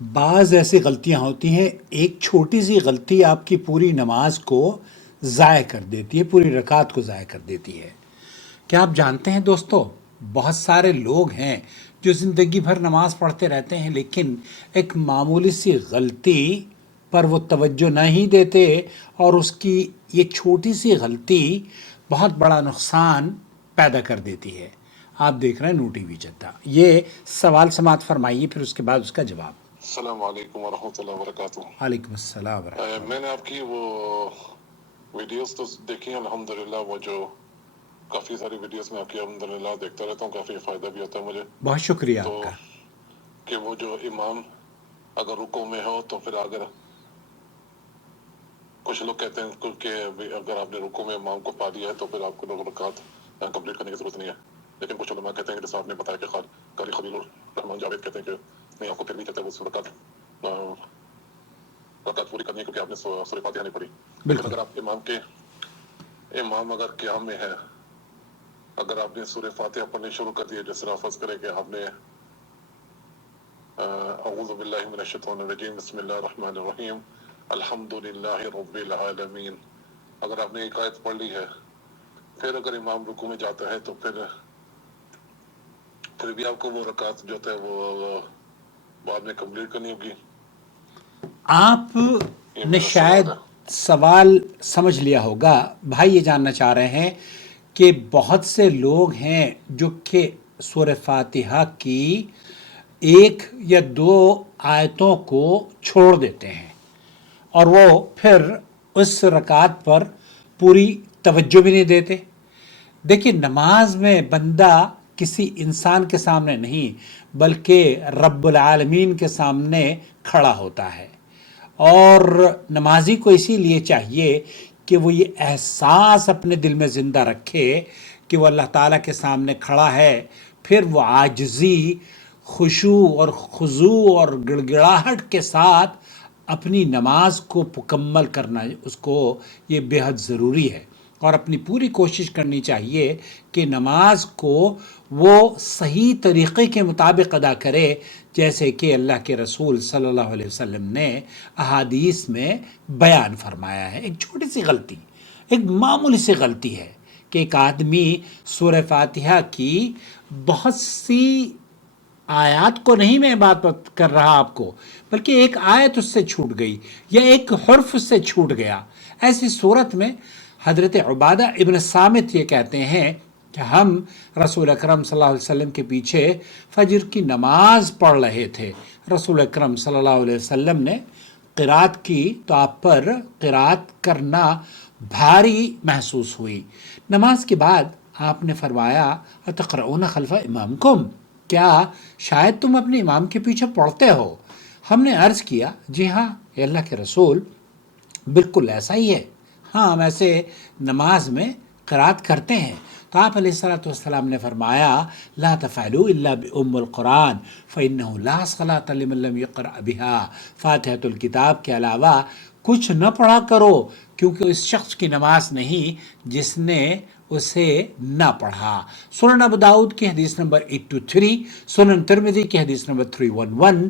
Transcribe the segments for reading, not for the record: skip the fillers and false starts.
بعض ایسی غلطیاں ہوتی ہیں، ایک چھوٹی سی غلطی آپ کی پوری نماز کو ضائع کر دیتی ہے، پوری رکعت کو ضائع کر دیتی ہے۔ کیا آپ جانتے ہیں دوستو، بہت سارے لوگ ہیں جو زندگی بھر نماز پڑھتے رہتے ہیں لیکن ایک معمولی سی غلطی پر وہ توجہ نہیں دیتے، اور اس کی یہ چھوٹی سی غلطی بہت بڑا نقصان پیدا کر دیتی ہے۔ آپ دیکھ رہے ہیں نو ٹی وی چدہ۔ یہ سوال سماعت فرمائیے، پھر اس کے بعد اس کا جواب۔ السلام علیکم ورحمۃ اللہ وبرکاتہ۔ وعلیکم السلام ورحمۃ اللہ۔ میں نے آپ کی وہ ویڈیوز تو دیکھی ہیں الحمدللہ، وہ جو کافی ساری ویڈیوز میں آپ کی الحمدللہ دیکھتا رہتا ہوں، کافی فائدہ بھی ہوتا ہے مجھے۔ بہت شکریہ تو آپ کا۔ کہ وہ جو امام اگر رکوع میں ہو تو پھر اگر کچھ لوگ کہتے ہیں کہ اگر آپ نے رکوع میں امام کو پا لیا ہے تو پھر آپ کو رکعت کمپلیٹ کرنے کی ضرورت نہیں ہے، لیکن کچھ علماء کہتے ہیں کہ جیسے آپ نے بتایا کہ قاری خلیل الرحمان جاوید کہتے ہیں کہ نہیں، آپ کو پھر بھی کہتے ہیں وہ رکعت پوری کرنی ہے کیونکہ آپ نے سورہ فاتحہ نہیں پڑھی۔ لیکن اگر آپ امام اگر قیام میں ہے، اگر آپ نے سورہ فاتحہ پڑھنے شروع کر دیے، جیسے فرض کرے کہ آپ نے اعوذ باللہ من الشیطان الرجیم بسم اللہ الرحمن الرحیم الحمدللہ رب العالمین، اگر آپ نے ایک آیت پڑھ لی ہے، پھر اگر امام رکوع میں جاتا ہے تو پھر بھی آپ کو وہ رکعت جو ہے وہ بعد میں کمپلیٹ کرنی ہوگی۔ آپ نے شاید سوال سمجھ لیا ہوگا، بھائی یہ جاننا چاہ رہے ہیں کہ بہت سے لوگ ہیں جو کہ سورہ فاتحہ کی ایک یا دو آیتوں کو چھوڑ دیتے ہیں اور وہ پھر اس رکعت پر پوری توجہ بھی نہیں دیتے۔ دیکھیے، نماز میں بندہ کسی انسان کے سامنے نہیں بلکہ رب العالمین کے سامنے کھڑا ہوتا ہے، اور نمازی کو اسی لیے چاہیے کہ وہ یہ احساس اپنے دل میں زندہ رکھے کہ وہ اللہ تعالیٰ کے سامنے کھڑا ہے، پھر وہ عاجزی، خشوع اور خضوع اور گڑ گڑاہٹ کے ساتھ اپنی نماز کو مکمل کرنا، اس کو یہ بے حد ضروری ہے، اور اپنی پوری کوشش کرنی چاہیے کہ نماز کو وہ صحیح طریقے کے مطابق ادا کرے، جیسے کہ اللہ کے رسول صلی اللہ علیہ وسلم نے احادیث میں بیان فرمایا ہے۔ ایک چھوٹی سی غلطی، ایک معمولی سی غلطی ہے کہ ایک آدمی سورہ فاتحہ کی بہت سی آیات کو نہیں، میں بات کر رہا آپ کو، بلکہ ایک آیت اس سے چھوٹ گئی یا ایک حرف اس سے چھوٹ گیا۔ ایسی صورت میں حضرت عبادہ ابن صامت یہ کہتے ہیں کہ ہم رسول اکرم صلی اللہ علیہ وسلم کے پیچھے فجر کی نماز پڑھ رہے تھے، رسول اکرم صلی اللہ علیہ وسلم نے قرات کی تو آپ پر قرات کرنا بھاری محسوس ہوئی۔ نماز کے بعد آپ نے فرمایا اتقرؤون خلف امامکم، کیا شاید تم اپنے امام کے پیچھے پڑھتے ہو؟ ہم نے عرض کیا جی ہاں اے اللہ کے رسول، بالکل ایسا ہی ہے، ہاں ہم ایسے نماز میں قرات کرتے ہیں۔ تو آپ علیہ الصلوۃ والسلام نے فرمایا لا تفعلوا الا بام القرآن فانه لا صلاة لمن لم يقرأ بها، فاتحۃ الکتاب کے علاوہ کچھ نہ پڑھا کرو، کیونکہ اس شخص کی نماز نہیں جس نے اسے نہ پڑھا۔ سنن ابو داؤد کی حدیث نمبر 823، سنن ترمذی کی حدیث نمبر 311،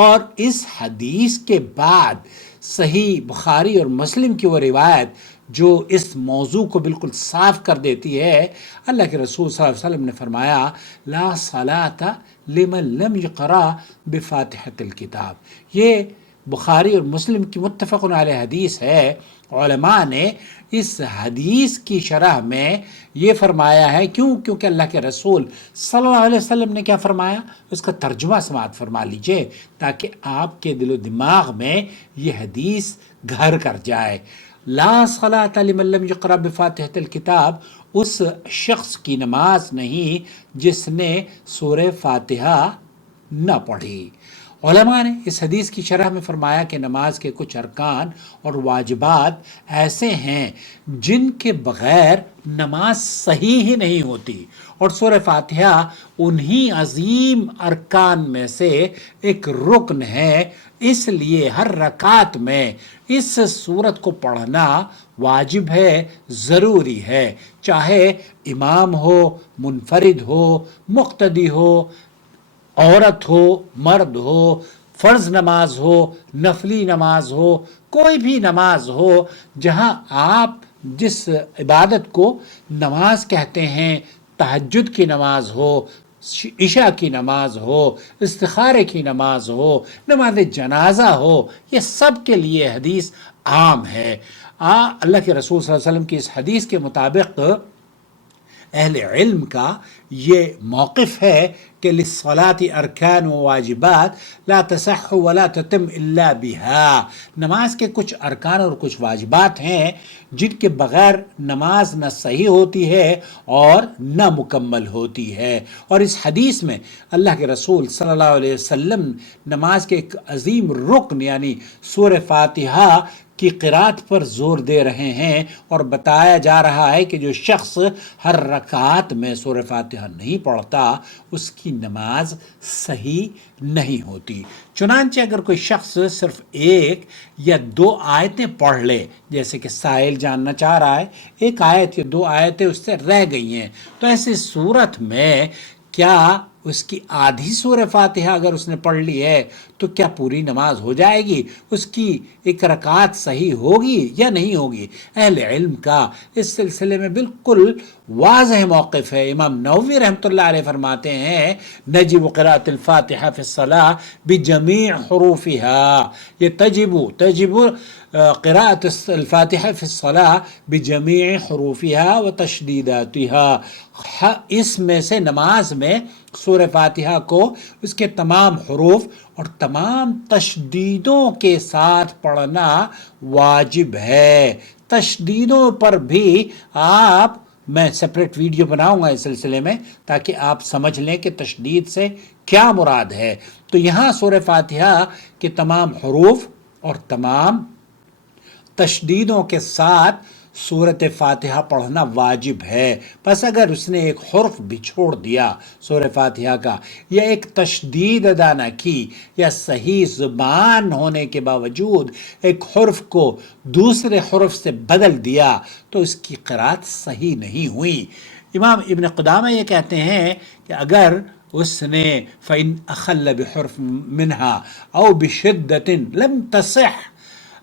اور اس حدیث کے بعد صحیح بخاری اور مسلم کی وہ روایت جو اس موضوع کو بالکل صاف کر دیتی ہے۔ اللہ کے رسول صلی اللہ علیہ وسلم نے فرمایا لا صلاۃ لمن لم یقرأ بفاتحۃ الکتاب۔ یہ بخاری اور مسلم کی متفق علیہ حدیث ہے۔ علماء نے اس حدیث کی شرح میں یہ فرمایا ہے، کیونکہ اللہ کے رسول صلی اللہ علیہ وسلم نے کیا فرمایا، اس کا ترجمہ سماعت فرما لیجئے تاکہ آپ کے دل و دماغ میں یہ حدیث گھر کر جائے۔ لا صلاۃ لمن لم یقرأ بفاتحۃ الکتاب، اس شخص کی نماز نہیں جس نے سورہ فاتحہ نہ پڑھی۔ علماء نے اس حدیث کی شرح میں فرمایا کہ نماز کے کچھ ارکان اور واجبات ایسے ہیں جن کے بغیر نماز صحیح ہی نہیں ہوتی، اور سورہ فاتحہ انہی عظیم ارکان میں سے ایک رکن ہے۔ اس لیے ہر رکعت میں اس سورت کو پڑھنا واجب ہے، ضروری ہے، چاہے امام ہو، منفرد ہو، مقتدی ہو، عورت ہو، مرد ہو، فرض نماز ہو، نفلی نماز ہو، کوئی بھی نماز ہو، جہاں آپ جس عبادت کو نماز کہتے ہیں، تہجد کی نماز ہو، عشاء کی نماز ہو، استخارے کی نماز ہو، نماز جنازہ ہو، یہ سب کے لیے حدیث عام ہے۔ اللہ کے رسول صلی اللہ علیہ وسلم کی اس حدیث کے مطابق اہل علم کا یہ موقف ہے کہ للصلاة ارکان و واجبات لا تصح ولا تتم الا بها، نماز کے کچھ ارکان اور کچھ واجبات ہیں جن کے بغیر نماز نہ صحیح ہوتی ہے اور نہ مکمل ہوتی ہے۔ اور اس حدیث میں اللہ کے رسول صلی اللہ علیہ وسلم نماز کے ایک عظیم رکن یعنی سورہ فاتحہ کی قرات پر زور دے رہے ہیں، اور بتایا جا رہا ہے کہ جو شخص ہر رکعت میں سورہ فاتحہ نہیں پڑھتا اس کی نماز صحیح نہیں ہوتی۔ چنانچہ اگر کوئی شخص صرف ایک یا دو آیتیں پڑھ لے، جیسے کہ سائل جاننا چاہ رہا ہے ایک آیت یا دو آیتیں اس سے رہ گئی ہیں، تو ایسی صورت میں کیا اس کی آدھی سورہ فاتحہ اگر اس نے پڑھ لی ہے تو کیا پوری نماز ہو جائے گی؟ اس کی ایک رکعت صحیح ہوگی یا نہیں ہوگی؟ اہل علم کا اس سلسلے میں بالکل واضح موقف ہے۔ امام نووی رحمۃ اللہ علیہ فرماتے ہیں نجب قراءۃ الفاتحہ فی الصلاۃ بجمیع حروفها، یہ تجب قراءۃ الفاتحہ فی الصلاۃ بجمیع حروفها و تشدیداتها، اس میں سے نماز میں سورہ فاتحہ کو اس کے تمام حروف اور تمام تشدیدوں کے ساتھ پڑھنا واجب ہے۔ تشدیدوں پر بھی میں سپریٹ ویڈیو بناؤں گا اس سلسلے میں تاکہ آپ سمجھ لیں کہ تشدید سے کیا مراد ہے۔ تو یہاں سورہ فاتحہ کے تمام حروف اور تمام تشدیدوں کے ساتھ سورۃ فاتحہ پڑھنا واجب ہے۔ پس اگر اس نے ایک حرف بھی چھوڑ دیا سورہ فاتحہ کا، یا ایک تشدید ادا نہ کی، یا صحیح زبان ہونے کے باوجود ایک حرف کو دوسرے حرف سے بدل دیا، تو اس کی قرات صحیح نہیں ہوئی۔ امام ابن قدامہ یہ کہتے ہیں کہ اگر اس نے فَإِنْ أَخَلَّ بِحُرْفٍ مِّنْهَا أَوْ بِشِدَّةٍ لَمْ تَصِحْ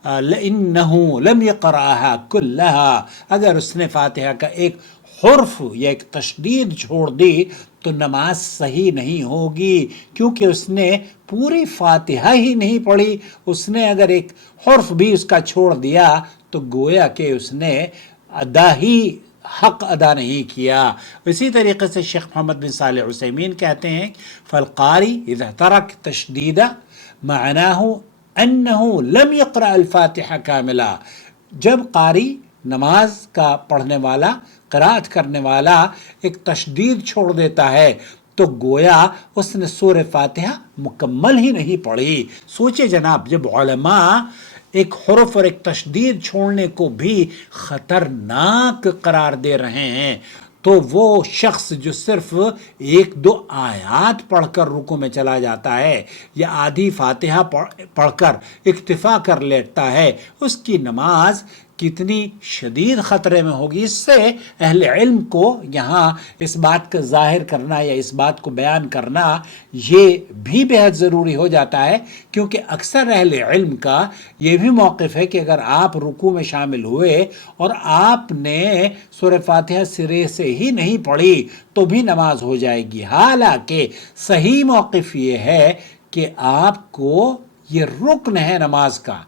لِأَنَّهُ لَمْ يَقْرَأَهَا كُلَّهَا، اگر اس نے فاتحہ کا ایک حرف یا ایک تشدید چھوڑ دی تو نماز صحیح نہیں ہوگی، کیونکہ اس نے پوری فاتحہ ہی نہیں پڑھی۔ اس نے اگر ایک حرف بھی اس کا چھوڑ دیا تو گویا کہ اس نے حق ادا نہیں کیا۔ اسی طریقے سے شیخ محمد بن صالح عثیمین کہتے ہیں فالقاری اذا ترک تشدید معناہ انہ لم یقرأ الفاتحہ کاملہ، جب قاری نماز کا پڑھنے والا قرات کرنے والا ایک تشدید چھوڑ دیتا ہے تو گویا اس نے سورہ فاتحہ مکمل ہی نہیں پڑھی۔ سوچے جناب، جب علماء ایک حرف اور ایک تشدید چھوڑنے کو بھی خطرناک قرار دے رہے ہیں، تو وہ شخص جو صرف ایک دو آیات پڑھ کر رکوع میں چلا جاتا ہے یا آدھی فاتحہ پڑھ کر اکتفا کر لیتا ہے، اس کی نماز کتنی شدید خطرے میں ہوگی۔ اس سے اہل علم کو یہاں اس بات کا ظاہر کرنا یا اس بات کو بیان کرنا یہ بھی بہت ضروری ہو جاتا ہے، کیونکہ اکثر اہل علم کا یہ بھی موقف ہے کہ اگر آپ رکوع میں شامل ہوئے اور آپ نے سورہ فاتحہ سرے سے ہی نہیں پڑھی تو بھی نماز ہو جائے گی، حالانکہ صحیح موقف یہ ہے کہ آپ کو یہ رکن ہے، نماز کا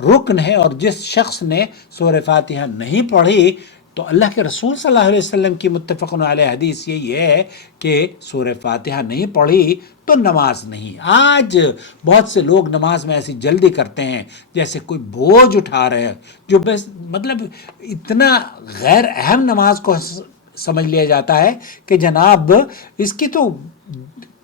رکن ہے، اور جس شخص نے سورہ فاتحہ نہیں پڑھی تو اللہ کے رسول صلی اللہ علیہ وسلم کی متفق علیہ حدیث یہی ہے کہ سورہ فاتحہ نہیں پڑھی تو نماز نہیں۔ آج بہت سے لوگ نماز میں ایسی جلدی کرتے ہیں جیسے کوئی بوجھ اٹھا رہے ہیں، جو مطلب اتنا غیر اہم نماز کو سمجھ لیا جاتا ہے کہ جناب اس کی تو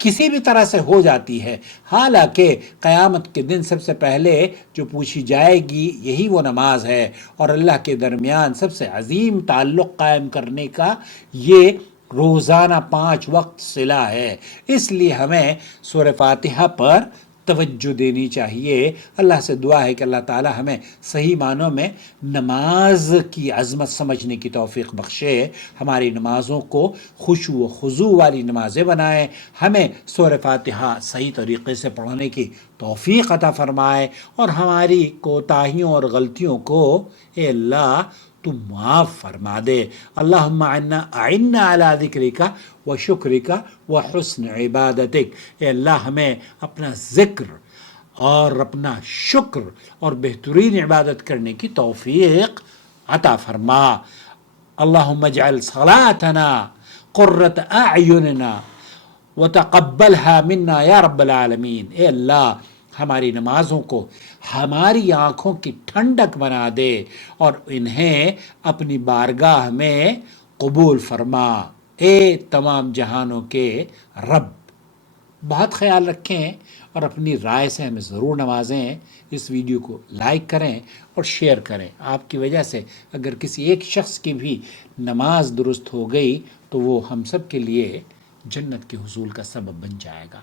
کسی بھی طرح سے ہو جاتی ہے، حالانکہ قیامت کے دن سب سے پہلے جو پوچھی جائے گی یہی وہ نماز ہے، اور اللہ کے درمیان سب سے عظیم تعلق قائم کرنے کا یہ روزانہ 5 وقت صلہ ہے۔ اس لیے ہمیں سورہ فاتحہ پر توجہ دینی چاہیے۔ اللہ سے دعا ہے کہ اللہ تعالی ہمیں صحیح معنوں میں نماز کی عظمت سمجھنے کی توفیق بخشے، ہماری نمازوں کو خشوع و خضوع والی نمازیں بنائے، ہمیں سورہ فاتحہ صحیح طریقے سے پڑھنے کی توفیق عطا فرمائے، اور ہماری کوتاہیوں اور غلطیوں کو اے اللہ تو معاف فرما دے۔ اللہم اعنا علی ذکرک و شکرک و حسن عبادتک، اے اللہ ہمیں اپنا ذکر اور اپنا شکر اور بہترین عبادت کرنے کی توفیق عطا فرما۔ اللہم اجعل صلاتنا قرۃ اعیننا وتقبلها منا یا رب العالمین، اے اللہ ہماری نمازوں کو ہماری آنکھوں کی ٹھنڈک بنا دے اور انہیں اپنی بارگاہ میں قبول فرما، اے تمام جہانوں کے رب۔ بہت خیال رکھیں اور اپنی رائے سے ہمیں ضرور نوازیں۔ اس ویڈیو کو لائک کریں اور شیئر کریں۔ آپ کی وجہ سے اگر کسی ایک شخص کی بھی نماز درست ہو گئی تو وہ ہم سب کے لیے جنت کے حصول کا سبب بن جائے گا۔